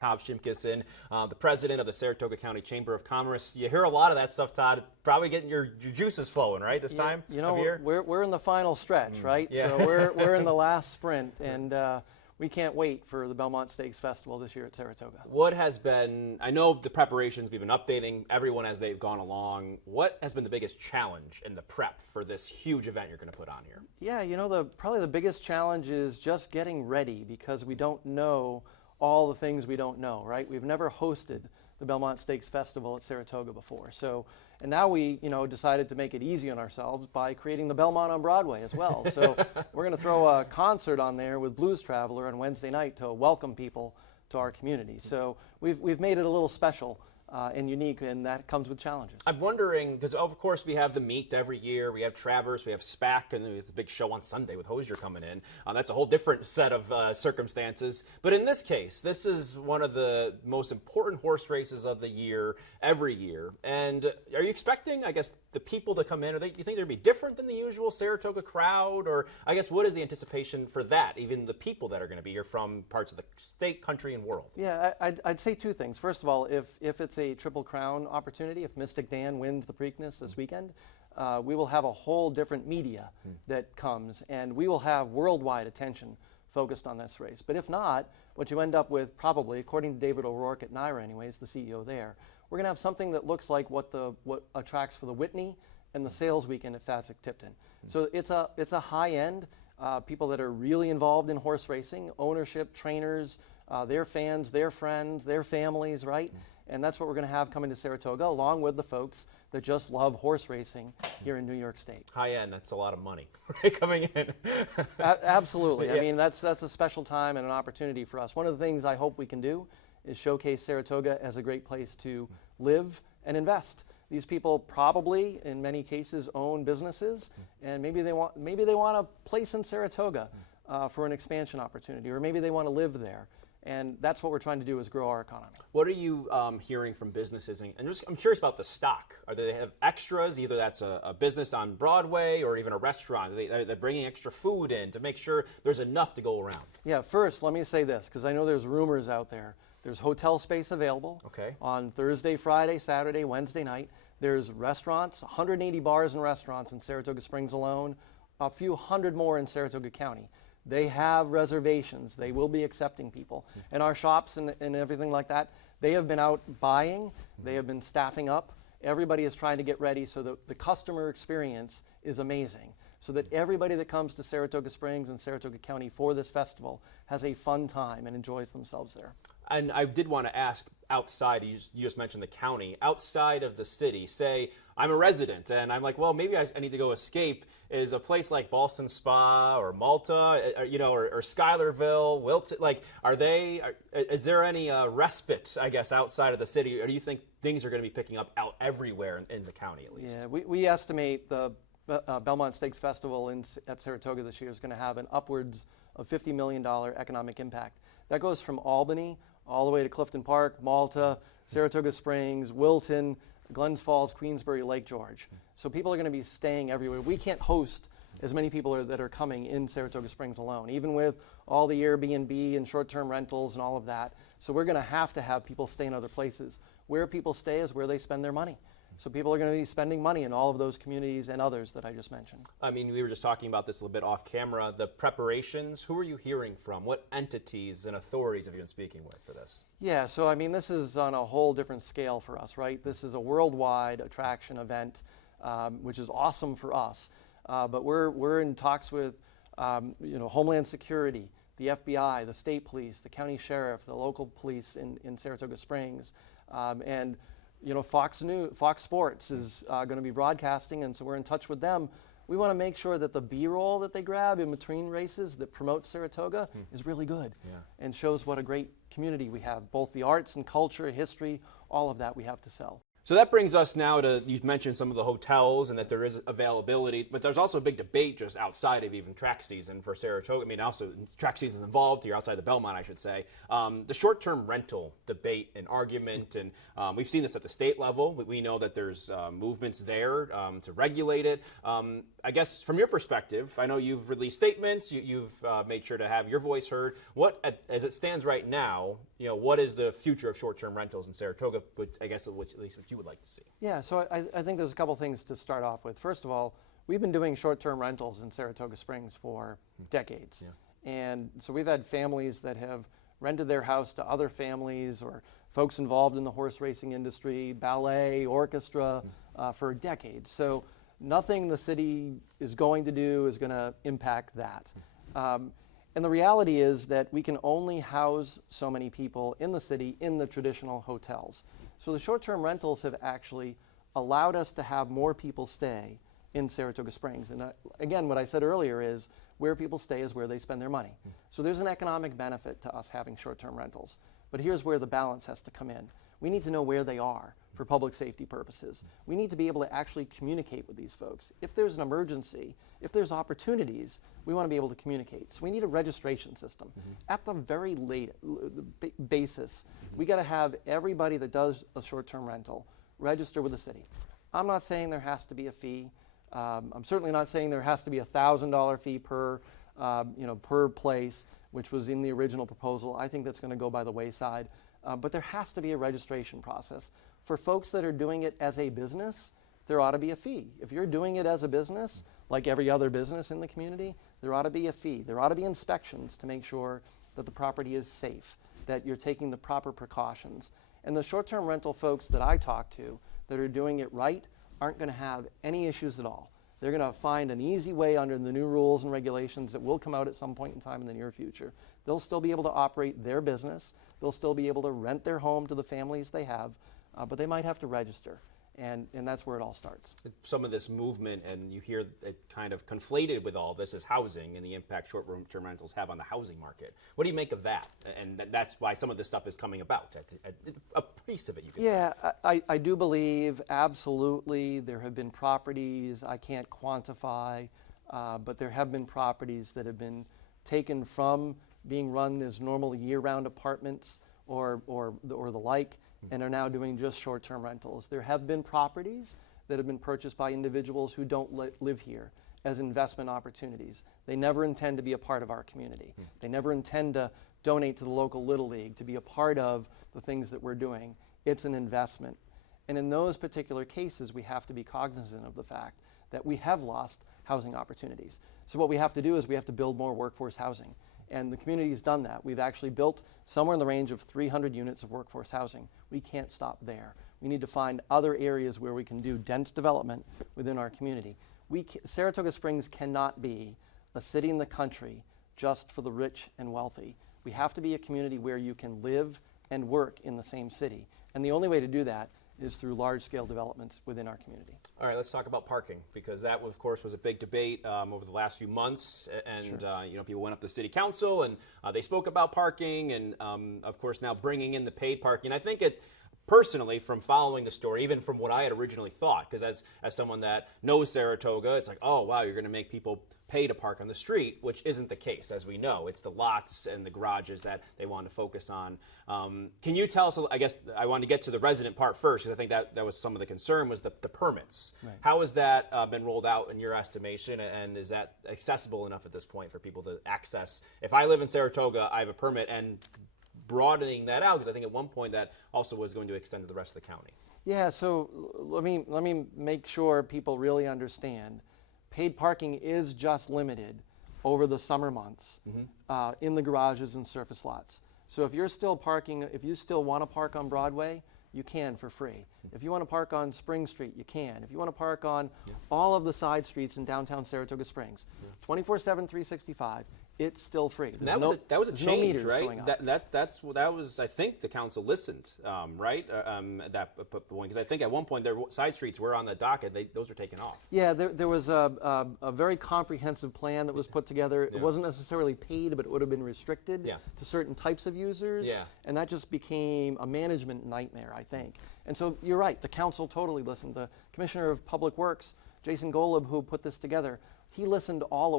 Todd Shimkus in, the president of the Saratoga County Chamber of Commerce. You hear a lot of that stuff, Todd. Probably getting your juices flowing, right, this time of year? We're in the final stretch, right? Yeah. So we're in the last sprint, and we can't wait for the Belmont Stakes Festival this year at Saratoga. What has been, I know the preparations, we've been updating everyone as they've gone along. What has been the biggest challenge in the prep for this huge event you're going to put on here? Yeah, probably the biggest challenge is just getting ready, because we don't know all the things we don't know, right? We've never hosted the Belmont Stakes Festival at Saratoga before. And now we, decided to make it easy on ourselves by creating the Belmont on Broadway as well. So we're going to throw a concert on there with Blues Traveler on Wednesday night to welcome people to our community. So we've made it a little special and unique, and that comes with challenges. I'm wondering, because of course we have the meet every year, we have Travers, we have SPAC, and there's a big show on Sunday with Hosier coming in. That's a whole different set of circumstances. But in this case, this is one of the most important horse races of the year, every year. And are you expecting, I guess, the people to come in, do you think they'd be different than the usual Saratoga crowd? Or I guess, what is the anticipation for that, even the people that are going to be here from parts of the state, country, and world? Yeah, I'd say two things. First of all, if it's a Triple Crown opportunity, if Mystic Dan wins the Preakness this weekend, we will have a whole different media that comes, and we will have worldwide attention focused on this race. But if not, what you end up with, probably, according to David O'Rourke at NYRA anyways, the CEO there, we're going to have something that looks like what attracts for the Whitney and the sales weekend at Fasig-Tipton. So it's a high-end, people that are really involved in horse racing, ownership, trainers, their fans, their friends, their families, right? And that's what we're going to have coming to Saratoga, along with the folks that just love horse racing here in New York State. High end, that's a lot of money, right, coming in. Absolutely. Yeah. I mean, that's a special time and an opportunity for us. One of the things I hope we can do is showcase Saratoga as a great place to live and invest. These people probably, in many cases, own businesses, and maybe they want a place in Saratoga for an expansion opportunity, or maybe they want to live there. And that's what we're trying to do, is grow our economy. What are you hearing from businesses? And I'm curious about the stock. Are they have extras? Either that's a business on Broadway or even a restaurant. They're bringing extra food in to make sure there's enough to go around. Yeah, first, let me say this, because I know there's rumors out there. There's hotel space available on Thursday, Friday, Saturday, Wednesday night. There's restaurants, 180 bars and restaurants in Saratoga Springs alone, a few hundred more in Saratoga County. They have reservations. They will be accepting people. And our shops and everything like that, they have been out buying. They have been staffing up. Everybody is trying to get ready so that the customer experience is amazing, so that everybody that comes to Saratoga Springs and Saratoga County for this festival has a fun time and enjoys themselves there. And I did want to ask, outside, you just mentioned the county, outside of the city, say I'm a resident and I'm like, well, maybe I need to go escape. Is a place like Boston Spa or Malta, or Schuylerville, Wilton, is there any respite, I guess, outside of the city? Or do you think things are going to be picking up out everywhere in the county at least? Yeah, we estimate the Belmont Stakes Festival at Saratoga this year is going to have an upwards of $50 million economic impact. That goes from Albany all the way to Clifton Park, Malta, Saratoga Springs, Wilton, Glens Falls, Queensbury, Lake George. So people are going to be staying everywhere. We can't host as many people that are coming in Saratoga Springs alone, even with all the Airbnb and short-term rentals and all of that. So we're going to have people stay in other places. Where people stay is where they spend their money. So people are going to be spending money in all of those communities and others that I just mentioned. I mean, we were just talking about this a little bit off camera. The preparations, who are you hearing from? What entities and authorities have you been speaking with for this? Yeah, so I mean, this is on a whole different scale for us, right? This is a worldwide attraction event, which is awesome for us. But we're in talks with, Homeland Security, the FBI, the state police, the county sheriff, the local police in Saratoga Springs, and Fox Sports is going to be broadcasting, and so we're in touch with them. We want to make sure that the B-roll that they grab in between races that promotes Saratoga is really good and shows what a great community we have, both the arts and culture, history, all of that we have to sell. So that brings us now to, you mentioned some of the hotels and that there is availability, but there's also a big debate just outside of even track season for Saratoga. I mean, also track season is involved here outside the Belmont, I should say. The short-term rental debate and argument, and we've seen this at the state level. We know that there's movements there to regulate it. I guess from your perspective, I know you've released statements, you've made sure to have your voice heard. What, as it stands right now, what is the future of short-term rentals in Saratoga, I guess at least what you would like to see? Yeah, so I think there's a couple things to start off with. First of all, we've been doing short-term rentals in Saratoga Springs for decades. Yeah. And so we've had families that have rented their house to other families or folks involved in the horse racing industry, ballet, orchestra, for decades. So nothing the city is going to do is going to impact that. And the reality is that we can only house so many people in the city in the traditional hotels. So the short-term rentals have actually allowed us to have more people stay in Saratoga Springs. And again, what I said earlier is where people stay is where they spend their money. So there's an economic benefit to us having short-term rentals. But here's where the balance has to come in. We need to know where they are for public safety purposes. We need to be able to actually communicate with these folks. If there's an emergency, if there's opportunities, we want to be able to communicate. So we need a registration system. At the very basis, we got to have everybody that does a short-term rental register with the city. I'm not saying there has to be a fee. I'm certainly not saying there has to be a $1,000 fee per, per place, which was in the original proposal. I think that's going to go by the wayside. But there has to be a registration process. For folks that are doing it as a business, there ought to be a fee. If you're doing it as a business, like every other business in the community, there ought to be a fee. There ought to be inspections to make sure that the property is safe, that you're taking the proper precautions. And the short-term rental folks that I talk to that are doing it right aren't going to have any issues at all. They're going to find an easy way under the new rules and regulations that will come out at some point in time in the near future. They'll still be able to operate their business. They'll still be able to rent their home to the families they have, but they might have to register. And that's where it all starts. Some of this movement, and you hear it kind of conflated with all this, is housing and the impact short-term rentals have on the housing market. What do you make of that? And that's why some of this stuff is coming about. A piece of it, you could say. Yeah, I do believe absolutely there have been properties I can't quantify, but there have been properties that have been taken from being run as normal year-round apartments or the like, and are now doing just short-term rentals. There have been properties that have been purchased by individuals who don't live here as investment opportunities. They never intend to be a part of our community. They never intend to donate to the local Little League, to be a part of the things that we're doing. It's an investment. And in those particular cases, we have to be cognizant of the fact that we have lost housing opportunities. So what we have to do is we have to build more workforce housing. And the community's done that. We've actually built somewhere in the range of 300 units of workforce housing. We can't stop there. We need to find other areas where we can do dense development within our community. Saratoga Springs cannot be a city in the country just for the rich and wealthy. We have to be a community where you can live and work in the same city. And the only way to do that is through large-scale developments within our community. All right, let's talk about parking, because that, of course, was a big debate over the last few months. And sure. People went up to the city council and they spoke about parking, and of course now bringing in the paid parking. I think it, personally, from following the story, even from what I had originally thought, because as someone that knows Saratoga, it's like, oh wow, you're going to make people pay to park on the street, which isn't the case, as we know. It's the lots and the garages that they want to focus on. Can you tell us, I guess I want to get to the resident part first, because I think that was some of the concern, was the permits. Right. How has that been rolled out in your estimation, and is that accessible enough at this point for people to access? If I live in Saratoga, I have a permit, and broadening that out, because I think at one point that also was going to extend to the rest of the county. Yeah, so let me make sure people really understand. Paid parking is just limited over the summer months in the garages and surface lots. So if you're still parking, if you still want to park on Broadway, you can for free. If you want to park on Spring Street, you can. If you want to park on all of the side streets in downtown Saratoga Springs, 24/7, 365, it's still free. And that was a there's no change, meters right? going on. That was I think the council listened, right? At that point, because I think at one point their side streets were on the docket. Those were taken off. Yeah, there was a very comprehensive plan that was put together. It wasn't necessarily paid, but it would have been restricted to certain types of users. Yeah. And that just became a management nightmare, I think. And so you're right, the council totally listened. The Commissioner of Public Works, Jason Golub, who put this together, he listened all the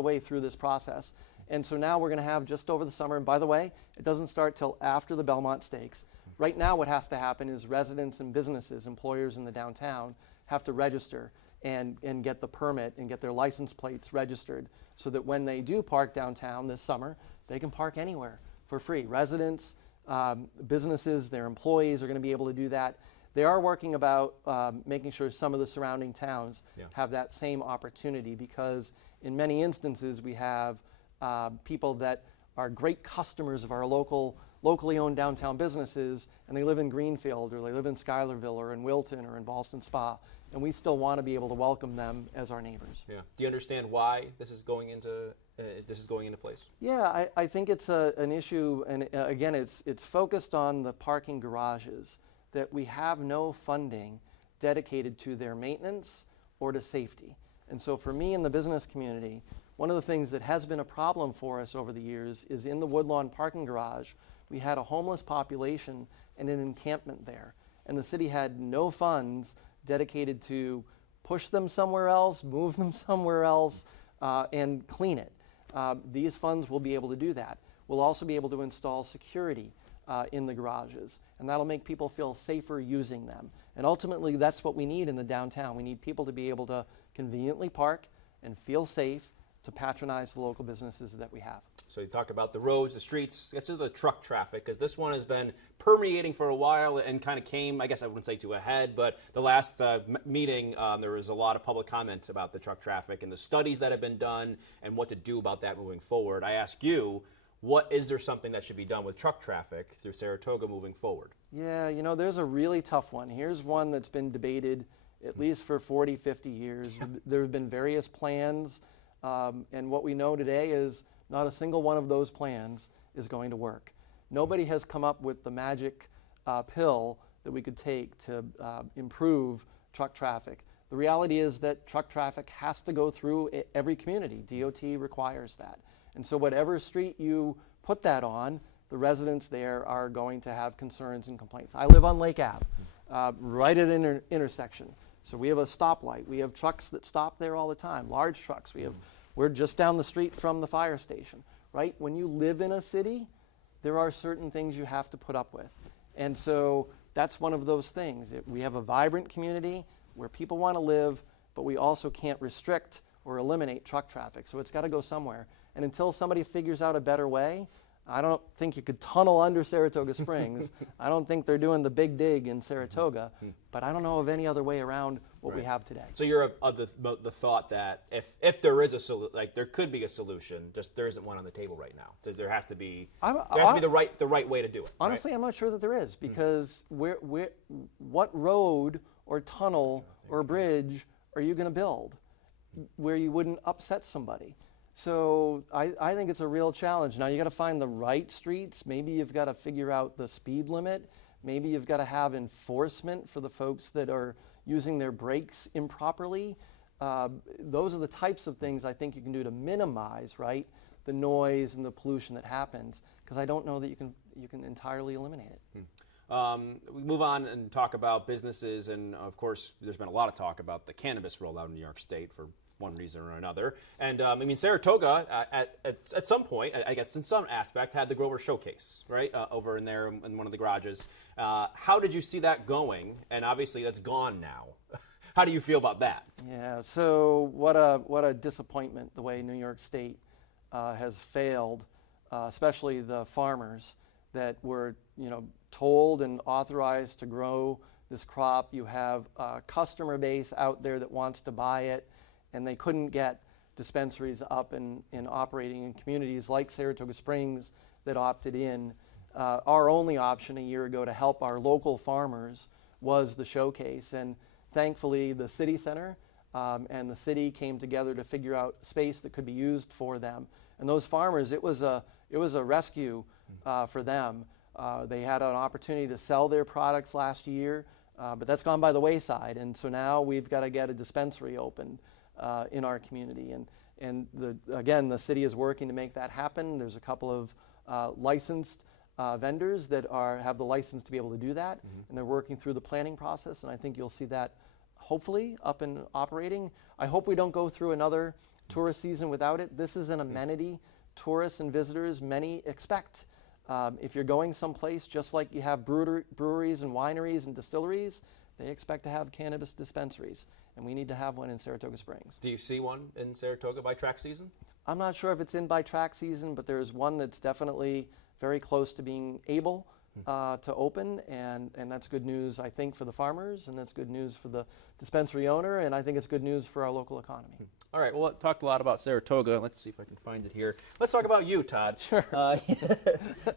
way through this process. And so now we're going to have just over the summer, and by the way, it doesn't start till after the Belmont Stakes. Right now what has to happen is residents and businesses, employers in the downtown, have to register and get the permit and get their license plates registered so that when they do park downtown this summer, they can park anywhere for free. Residents, businesses, their employees are going to be able to do that. They are working about making sure some of the surrounding towns have that same opportunity, because in many instances we have people that are great customers of our locally owned downtown businesses, and they live in Greenfield, or they live in Schuylerville, or in Wilton, or in Ballston Spa, and we still want to be able to welcome them as our neighbors. Yeah. Do you understand why this is going into place? Yeah, I think it's an issue, and again, it's focused on the parking garages, that we have no funding dedicated to their maintenance or to safety. And so for me in the business community, one of the things that has been a problem for us over the years is in the Woodlawn parking garage, we had a homeless population and an encampment there. And the city had no funds dedicated to push them somewhere else, move them somewhere else, and clean it. These funds will be able to do that. We'll also be able to install security in the garages, and that'll make people feel safer using them. And ultimately, that's what we need in the downtown. We need people to be able to conveniently park and feel safe to patronize the local businesses that we have. So you talk about the roads, the streets, get to the truck traffic, because this one has been permeating for a while and kind of came, I guess I wouldn't say to a head, but the last meeting, there was a lot of public comment about the truck traffic and the studies that have been done and what to do about that moving forward. I ask you, is there something that should be done with truck traffic through Saratoga moving forward? Yeah, you know, there's a really tough one. Here's one that's been debated at least for 40, 50 years. There have been various plans, and what we know today is not a single one of those plans is going to work. Nobody has come up with the magic pill that we could take to improve truck traffic. The reality is that truck traffic has to go through every community. DOT requires that. And so whatever street you put that on, the residents there are going to have concerns and complaints. I live on Lake Ave, right at an intersection. So we have a stoplight. We have trucks that stop there all the time, large trucks. We're just down the street from the fire station, right? When you live in a city, there are certain things you have to put up with. And so that's one of those things. We have a vibrant community where people want to live, but we also can't restrict or eliminate truck traffic. So it's got to go somewhere. And until somebody figures out a better way, I don't think you could tunnel under Saratoga Springs. I don't think they're doing the big dig in Saratoga, but I don't know of any other way around what we have today. So you're of the thought that if there is a solution, like there could be a solution, just there isn't one on the table right now. There has to be the right way to do it. Honestly, right? I'm not sure that there is, because what road or tunnel or bridge are you going to build where you wouldn't upset somebody? So I think it's a real challenge. Now you got to find the right streets. Maybe you've got to figure out the speed limit. Maybe you've got to have enforcement for the folks that are using their brakes improperly. Those are the types of things I think you can do to minimize, right, the noise and the pollution that happens, because I don't know that you can entirely eliminate it. We move on and talk about businesses, and of course there's been a lot of talk about the cannabis rollout in New York State for one reason or another. And I mean, Saratoga at some point, I guess in some aspect, had the grower showcase, right, over in there in one of the garages. How did you see that going? And obviously that's gone now. How do you feel about that? Yeah, so what a disappointment the way New York State has failed, especially the farmers that were, told and authorized to grow this crop. You have a customer base out there that wants to buy it, and they couldn't get dispensaries up and operating in communities like Saratoga Springs that opted in. Our only option a year ago to help our local farmers was the showcase, and thankfully the city center and the city came together to figure out space that could be used for them. And those farmers, it was a rescue for them. They had an opportunity to sell their products last year, but that's gone by the wayside. And so now we've got to get a dispensary opened in our community. And again, the city is working to make that happen. There's a couple of licensed vendors that have the license to be able to do that, and they're working through the planning process, and I think you'll see that hopefully up and operating. I hope we don't go through another tourist season without it. This is an amenity tourists and visitors many expect. If you're going someplace, just like you have breweries and wineries and distilleries, they expect to have cannabis dispensaries, and we need to have one in Saratoga Springs. Do you see one in Saratoga by track season? I'm not sure if it's in by track season, but there's one that's definitely very close to being able to open, and that's good news, I think, for the farmers, and that's good news for the dispensary owner, and I think it's good news for our local economy. All right, well, talked a lot about Saratoga. Let's see if I can find it here. Let's talk about you, Todd. Sure.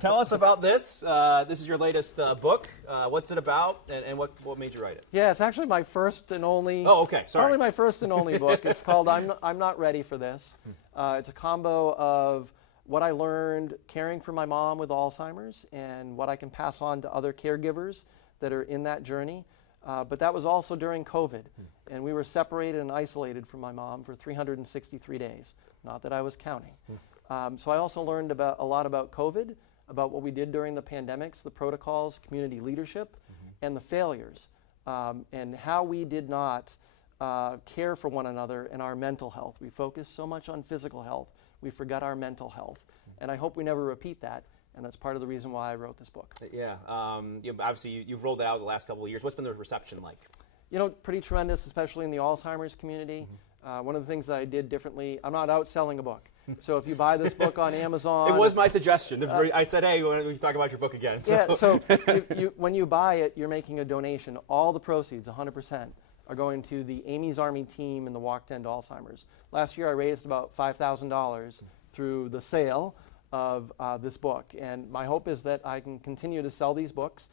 Tell us about this. This is your latest book. What's it about, and what made you write it? Yeah, it's actually my first and only. Oh, okay, sorry. Probably my first and only book. It's called I'm Not Ready for This. It's a combo of what I learned caring for my mom with Alzheimer's and what I can pass on to other caregivers that are in that journey. But that was also during COVID, and we were separated and isolated from my mom for 363 days. Not that I was counting. So I also learned a lot about COVID, about what we did during the pandemics, the protocols, community leadership, and the failures, and how we did not care for one another and our mental health. We focused so much on physical health, we forgot our mental health. And I hope we never repeat that. And that's part of the reason why I wrote this book. Yeah, obviously you've rolled it out the last couple of years. What's been the reception like? You know, pretty tremendous, especially in the Alzheimer's community. One of the things that I did differently, I'm not out selling a book. So if you buy this book on Amazon. It was my suggestion. I said, hey, we can talk about your book again. So. Yeah, so when you buy it, you're making a donation. All the proceeds, 100%, are going to the Amy's Army team in the Walk to End Alzheimer's. Last year I raised about $5,000 through the sale of this book, and my hope is that I can continue to sell these books.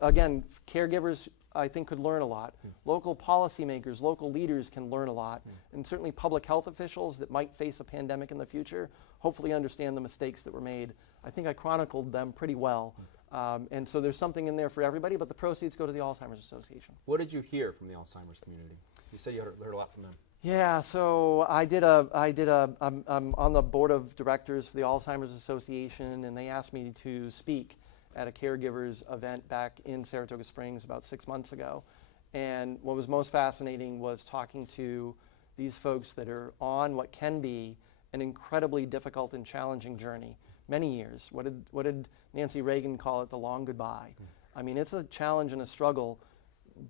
Again, caregivers I think could learn a lot. Local policymakers, local leaders can learn a lot, and certainly public health officials that might face a pandemic in the future hopefully understand the mistakes that were made. I think I chronicled them pretty well, and so there's something in there for everybody, but the proceeds go to the Alzheimer's Association. What did you hear from the Alzheimer's community? You said you heard a lot from them. Yeah, so I'm on the board of directors for the Alzheimer's Association, and they asked me to speak at a caregivers event back in Saratoga Springs about 6 months ago. And what was most fascinating was talking to these folks that are on what can be an incredibly difficult and challenging journey, many years. What did Nancy Reagan call it? The long goodbye. I mean, it's a challenge and a struggle.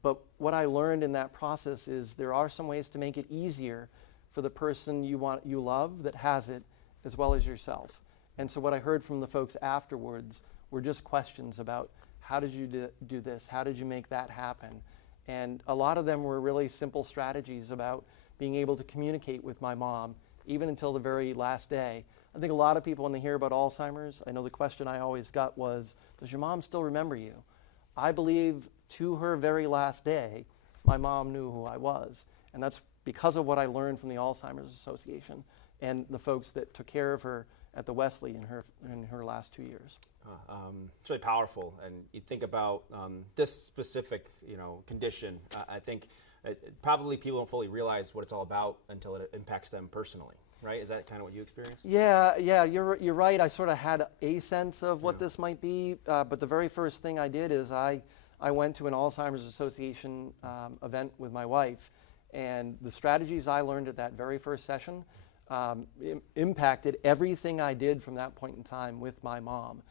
But what I learned in that process is there are some ways to make it easier for the person you love that has it, as well as yourself. And so what I heard from the folks afterwards were just questions about how did you do this? How did you make that happen? And a lot of them were really simple strategies about being able to communicate with my mom, even until the very last day. I think a lot of people, when they hear about Alzheimer's, I know the question I always got was, does your mom still remember you? I believe to her very last day, my mom knew who I was. And that's because of what I learned from the Alzheimer's Association and the folks that took care of her at the Wesley in her last 2 years. It's really powerful. And you think about this specific condition, I think probably people don't fully realize what it's all about until it impacts them personally. Right? Is that kind of what you experienced? Yeah, you're right. I sort of had a sense of what this might be, but the very first thing I did is I went to an Alzheimer's Association event with my wife, and the strategies I learned at that very first session impacted everything I did from that point in time with my mom.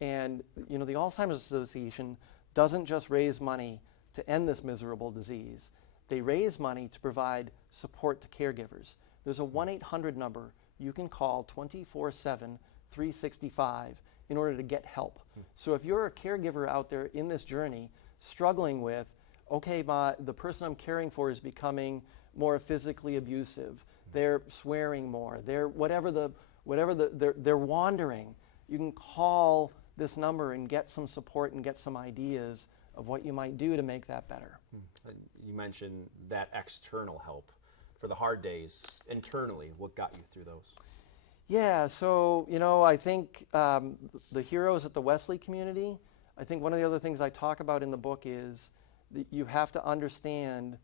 And the Alzheimer's Association doesn't just raise money to end this miserable disease. They raise money to provide support to caregivers. There's a 1-800 number you can call 24/7, 365 in order to get help. So if you're a caregiver out there in this journey struggling with, okay, the person I'm caring for is becoming more physically abusive, they're swearing more, they're they're wandering, you can call this number and get some support and get some ideas of what you might do to make that better. You mentioned that external help. For the hard days, internally, what got you through those? Yeah, so, I think the heroes at the Wesley community, I think one of the other things I talk about in the book is that you have to understand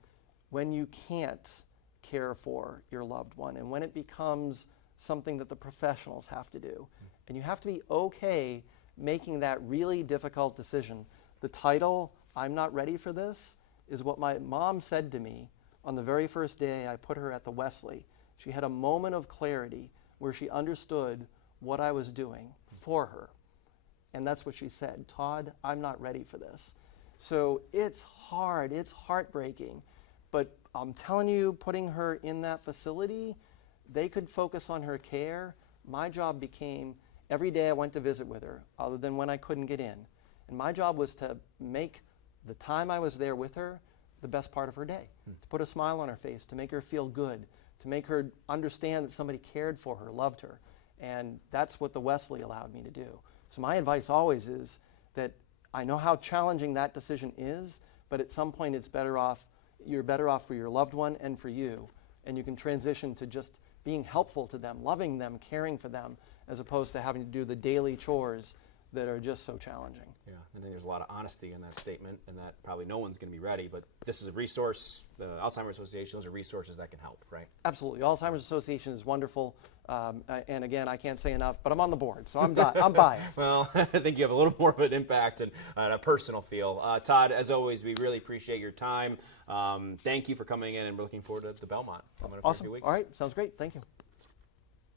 when you can't care for your loved one and when it becomes something that the professionals have to do. And you have to be okay making that really difficult decision. The title, I'm Not Ready for This, is what my mom said to me on the very first day I put her at the Wesley. She had a moment of clarity where she understood what I was doing for her. And that's what she said, Todd, I'm not ready for this. So it's hard, it's heartbreaking. But I'm telling you, putting her in that facility, they could focus on her care. My job became, every day I went to visit with her, other than when I couldn't get in. And my job was to make the time I was there with her the best part of her day, to put a smile on her face, to make her feel good, to make her understand that somebody cared for her, loved her. And that's what the Wesley allowed me to do. So my advice always is that I know how challenging that decision is, but at some point it's better off, you're better off for your loved one and for you. And you can transition to just being helpful to them, loving them, caring for them, as opposed to having to do the daily chores that are just so challenging. Yeah, I think there's a lot of honesty in that statement, and that probably no one's going to be ready, but this is a resource. The Alzheimer's Association, those are resources that can help, right? Absolutely. Alzheimer's Association is wonderful. And again, I can't say enough, but I'm on the board, so I'm biased. Well, I think you have a little more of an impact and a personal feel. Todd, as always, we really appreciate your time. Thank you for coming in, and we're looking forward to the Belmont coming up in a few weeks. All right, sounds great. Thank you.